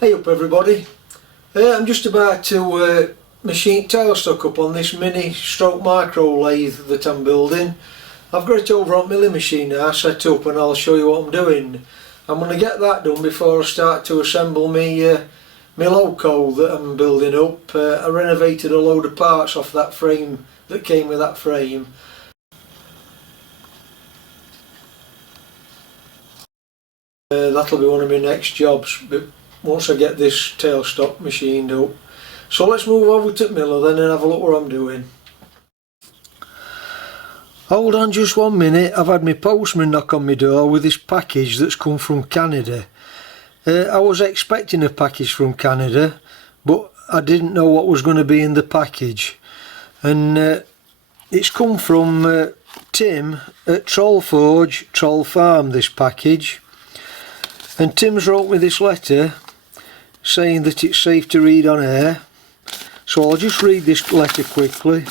Hey up everybody, I'm just about to machine tailstock up on this mini stroke micro lathe that I'm building. I've got it over on milling machine now set up and I'll show you what I'm doing. I'm going to get that done before I start to assemble my loco that I'm building up. I renovated a load of parts off that frame that came with that frame. That'll be one of my next jobs, but once I get this tailstock machined up. So let's move over to the miller then and have a look what I'm doing. Hold on just 1 minute, I've had my postman knock on my door with this package that's come from Canada. I was expecting a package from Canada, but I didn't know what was going to be in the package. And it's come from Tim at Trollforge, Troll Farm, this package. And Tim's wrote me this letter saying that it's safe to read on air. So I'll just read this letter quickly.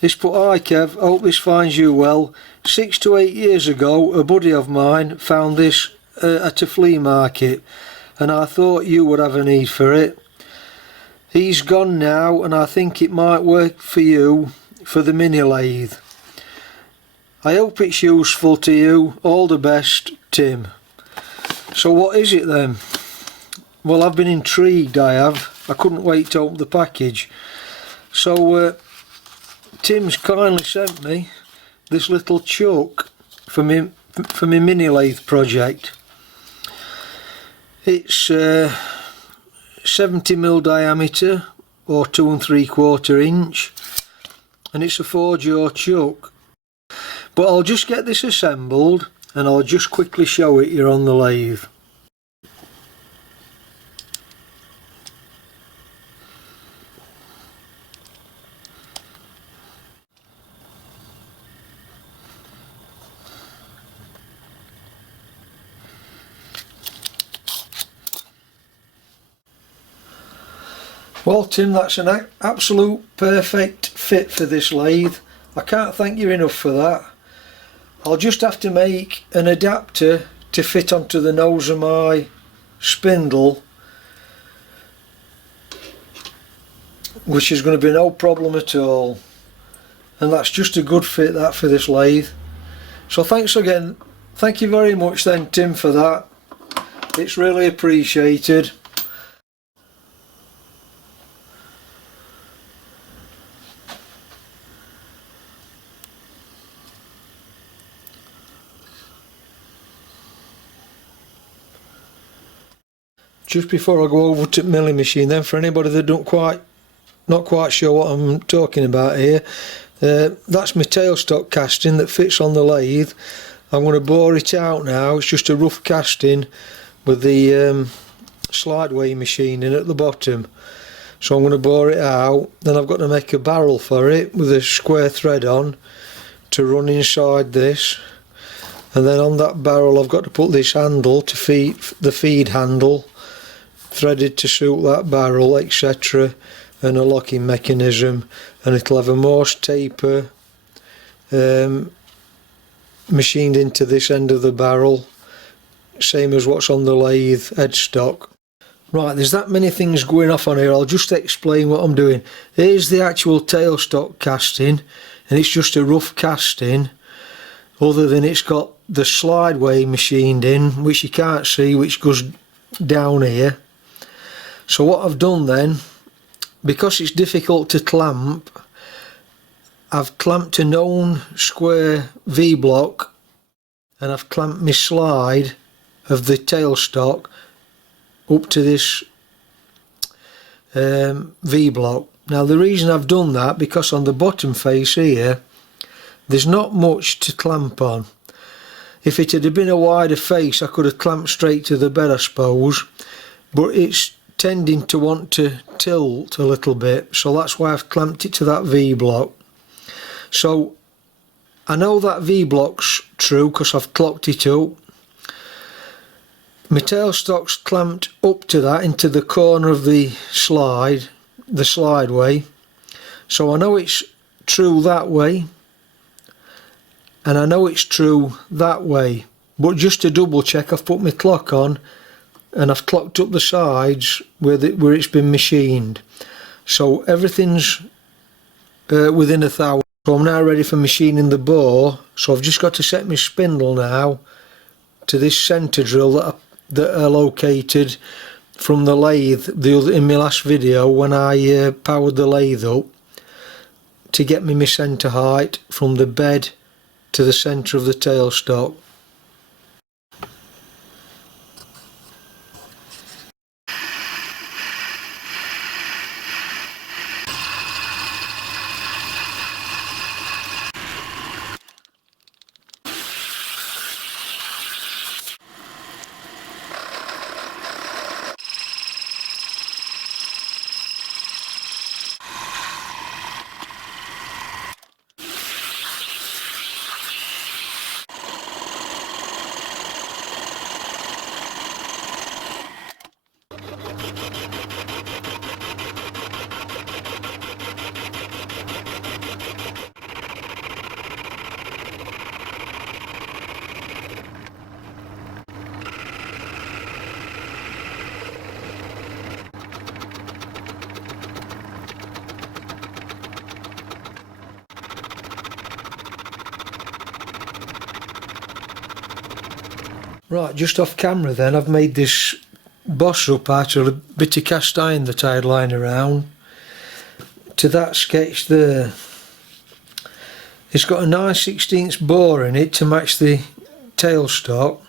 It's put, "Hi Kev, hope this finds you well. 6 to 8 years ago a buddy of mine found this at a flea market and I thought you would have a need for it. He's gone now and I think it might work for you for the mini lathe. I hope it's useful to you. All the best, Tim." So what is it then? Well, I've been intrigued, I have. I couldn't wait to open the package. So Tim's kindly sent me this little chuck for my mini lathe project. It's 70mm diameter or 2 3/4 inch, and it's a 4-jaw chuck. But I'll just get this assembled and I'll just quickly show it here on the lathe. Well Tim, that's an absolute perfect fit for this lathe. I can't thank you enough for that. I'll just have to make an adapter to fit onto the nose of my spindle, which is going to be no problem at all. And that's just a good fit that for this lathe. So thanks again. Thank you very much then Tim for that. It's really appreciated. Just before I go over to the milling machine then, for anybody that not quite sure what I'm talking about here, that's my tailstock casting that fits on the lathe. I'm going to bore it out now. It's just a rough casting with the slideway machine in at the bottom. So I'm going to bore it out, then I've got to make a barrel for it with a square thread on to run inside this, and then on that barrel I've got to put this handle to feed the feed handle, threaded to suit that barrel, etc., and a locking mechanism, and it'll have a Morse taper machined into this end of the barrel, same as what's on the lathe headstock. Right, there's that many things going off on here. I'll just explain what I'm doing. Here's the actual tailstock casting, and it's just a rough casting, other than it's got the slideway machined in, which you can't see, which goes down here. So what I've done then, because it's difficult to clamp, I've clamped a known square V-block and I've clamped my slide of the tailstock up to this V-block. Now the reason I've done that, because on the bottom face here there's not much to clamp on. If it had been a wider face I could have clamped straight to the bed I suppose, but it's tending to want to tilt a little bit, so that's why I've clamped it to that V-block. So I know that V-block's true because I've clocked it up. My tailstock's clamped up to that into the corner of the slideway, so I know it's true that way and I know it's true that way, but just to double check I've put my clock on and I've clocked up the sides where it's been machined, so everything's within 1,000. So I'm now ready for machining the bore. So I've just got to set my spindle now to this centre drill that I located from the lathe in my last video when I powered the lathe up, to get me my centre height from the bed to the centre of the tailstock. Right, just off camera then, I've made this boss up out of a bit of cast iron that I had lying around. To that sketch there, it's got a 9/16 bore in it to match the tailstock,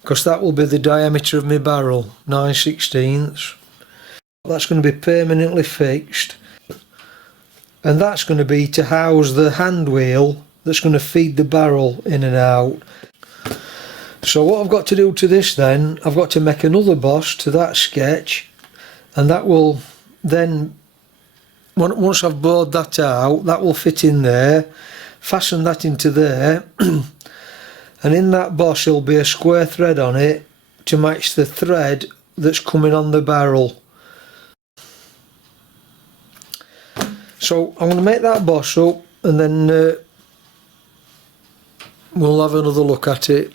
because that will be the diameter of my barrel, 9/16. That's going to be permanently fixed, and that's going to be to house the hand wheel that's going to feed the barrel in and out. So what I've got to do to this then, I've got to make another boss to that sketch, and that will then, once I've bored that out, that will fit in there, fasten that into there, and in that boss there'll be a square thread on it to match the thread that's coming on the barrel. So I'm going to make that boss up, and then we'll have another look at it.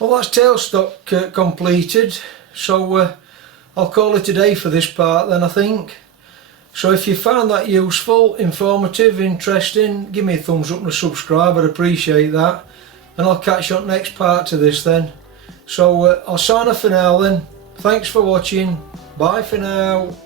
Well, that's tailstock completed, so I'll call it a day for this part then, I think. So if you found that useful, informative, interesting, give me a thumbs up and a subscribe, I'd appreciate that. And I'll catch you on the next part to this then. So I'll sign off for now then. Thanks for watching. Bye for now.